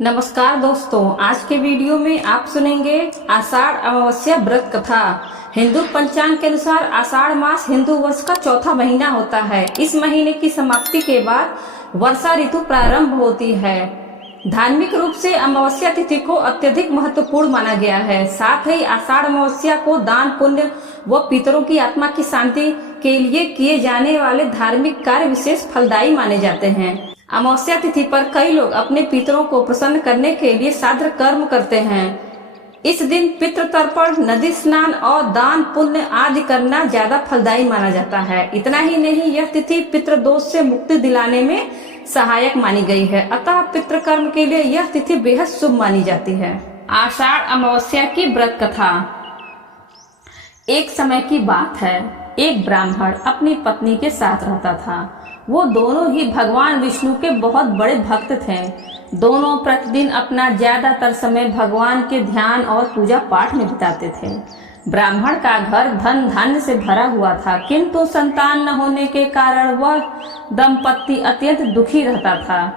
नमस्कार दोस्तों, आज के वीडियो में आप सुनेंगे आषाढ़ अमावस्या व्रत कथा। हिंदू पंचांग के अनुसार आषाढ़ मास हिंदू वर्ष का चौथा महीना होता है। इस महीने की समाप्ति के बाद वर्षा ऋतु प्रारंभ होती है। धार्मिक रूप से अमावस्या तिथि को अत्यधिक महत्वपूर्ण माना गया है। साथ ही आषाढ़ अमावस्या को दान पुण्य व पितरों की आत्मा की शांति के लिए किए जाने वाले धार्मिक कार्य विशेष फलदायी माने जाते हैं। अमावस्या तिथि पर कई लोग अपने पितरों को प्रसन्न करने के लिए श्राद्ध कर्म करते हैं। इस दिन पितृ तर्पण, नदी स्नान और दान पुण्य आदि करना ज्यादा फलदायी माना जाता है। इतना ही नहीं, यह तिथि पितृदोष से मुक्ति दिलाने में सहायक मानी गई है। अतः पितृकर्म के लिए यह तिथि बेहद शुभ मानी जाती है। आषाढ़ अमावस्या की व्रत कथा। एक समय की बात है, एक ब्राह्मण अपनी पत्नी के साथ रहता था। वो दोनों ही भगवान विष्णु के बहुत बड़े भक्त थे। दोनों प्रतिदिन अपना ज्यादातर समय भगवान के ध्यान और पूजा पाठ में बिताते थे। ब्राह्मण का घर धन धान्य से भरा हुआ था, किंतु संतान न होने के कारण वह दंपत्ति अत्यंत दुखी रहता था।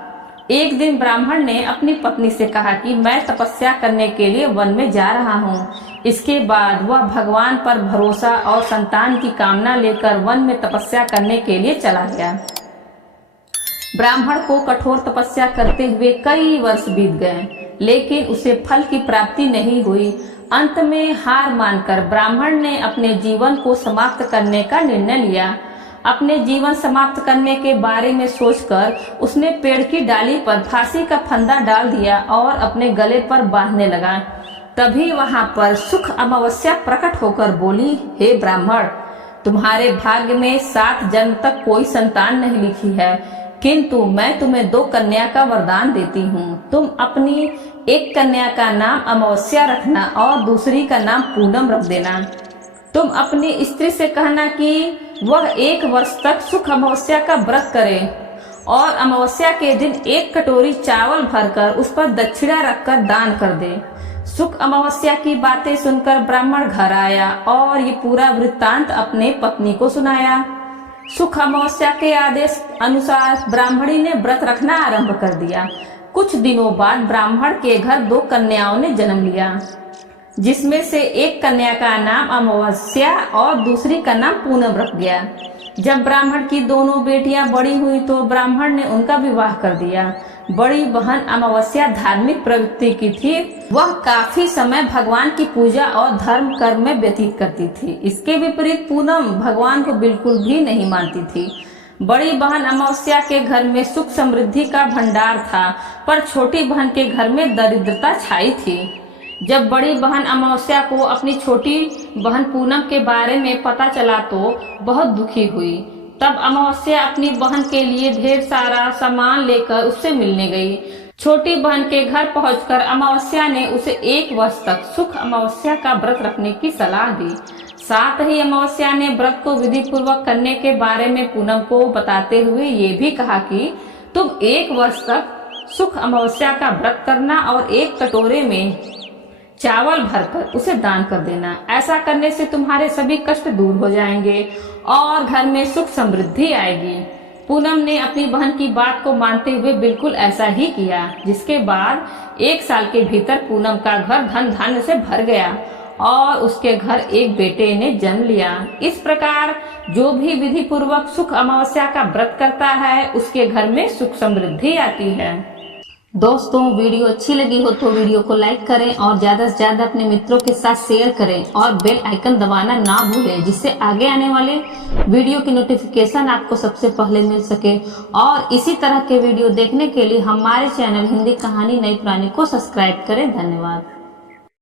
एक दिन ब्राह्मण ने अपनी पत्नी से कहा कि मैं तपस्या करने के लिए वन में जा रहा हूँ। इसके बाद वह भगवान पर भरोसा और संतान की कामना लेकर वन में तपस्या करने के लिए चला गया। ब्राह्मण को कठोर तपस्या करते हुए कई वर्ष बीत गए, लेकिन उसे फल की प्राप्ति नहीं हुई। अंत में हार मानकर ब्राह्मण ने अपने जीवन को समाप्त करने का निर्णय लिया। अपने जीवन समाप्त करने के बारे में सोचकर उसने पेड़ की डाली पर फांसी का फंदा डाल दिया और अपने गले पर बांधने लगा। तभी वहां पर सुख अमावस्या प्रकट होकर बोली, हे ब्राह्मण, तुम्हारे भाग्य में 7 जन्म तक कोई संतान नहीं लिखी है, किंतु मैं तुम्हें 2 कन्या का वरदान देती हूँ। तुम अपनी एक कन्या का नाम अमावस्या रखना और दूसरी का नाम पूनम रख देना। तुम अपनी स्त्री से कहना कि वह 1 वर्ष तक सुख अमावस्या का व्रत करे और अमावस्या के दिन 1 कटोरी चावल भरकर उस पर दक्षिणा रखकर दान कर दे। सुख अमावस्या की बातें सुनकर ब्राह्मण घर आया और ये पूरा वृत्तांत अपने पत्नी को सुनाया। सुख अमावस्या के आदेश अनुसार ब्राह्मणी ने व्रत रखना आरंभ कर दिया। कुछ दिनों बाद ब्राह्मण के घर 2 कन्याओं ने जन्म लिया, जिसमें से एक कन्या का नाम अमावस्या और दूसरी का नाम पूनम रख गया। जब ब्राह्मण की दोनों बेटियां बड़ी हुई तो ब्राह्मण ने उनका विवाह कर दिया। बड़ी बहन अमावस्या धार्मिक प्रवृत्ति की थी। वह काफी समय भगवान की पूजा और धर्म कर्म में व्यतीत करती थी। इसके विपरीत पूनम भगवान को बिल्कुल भी नहीं मानती थी। बड़ी बहन अमावस्या के घर में सुख समृद्धि का भंडार था, पर छोटी बहन के घर में दरिद्रता छाई थी। जब बड़ी बहन अमावस्या को अपनी छोटी बहन पूनम के बारे में पता चला तो बहुत दुखी हुई। तब अमावस्या अपनी बहन के लिए ढेर सारा सामान लेकर उससे मिलने गई। छोटी बहन के घर पहुंचकर अमावस्या ने उसे 1 वर्ष तक सुख अमावस्या का व्रत रखने की सलाह दी। साथ ही अमावस्या ने व्रत को विधि पूर्वक करने के बारे में पूनम को बताते हुए ये भी कहा कि तुम 1 वर्ष तक सुख अमावस्या का व्रत करना और 1 कटोरे में चावल भरकर उसे दान कर देना। ऐसा करने से तुम्हारे सभी कष्ट दूर हो जाएंगे और घर में सुख समृद्धि आएगी। पूनम ने अपनी बहन की बात को मानते हुए बिल्कुल ऐसा ही किया, जिसके बाद 1 साल के भीतर पूनम का घर धन धान्य से भर गया और उसके घर एक बेटे ने जन्म लिया। इस प्रकार जो भी विधि पूर्वक सुख अमावस्या का व्रत करता है, उसके घर में सुख समृद्धि आती है। दोस्तों, वीडियो अच्छी लगी हो तो वीडियो को लाइक करें और ज्यादा से ज्यादा अपने मित्रों के साथ शेयर करें और बेल आइकन दबाना ना भूलें, जिससे आगे आने वाले वीडियो की नोटिफिकेशन आपको सबसे पहले मिल सके। और इसी तरह के वीडियो देखने के लिए हमारे चैनल हिंदी कहानी नई पुरानी को सब्सक्राइब करें। धन्यवाद।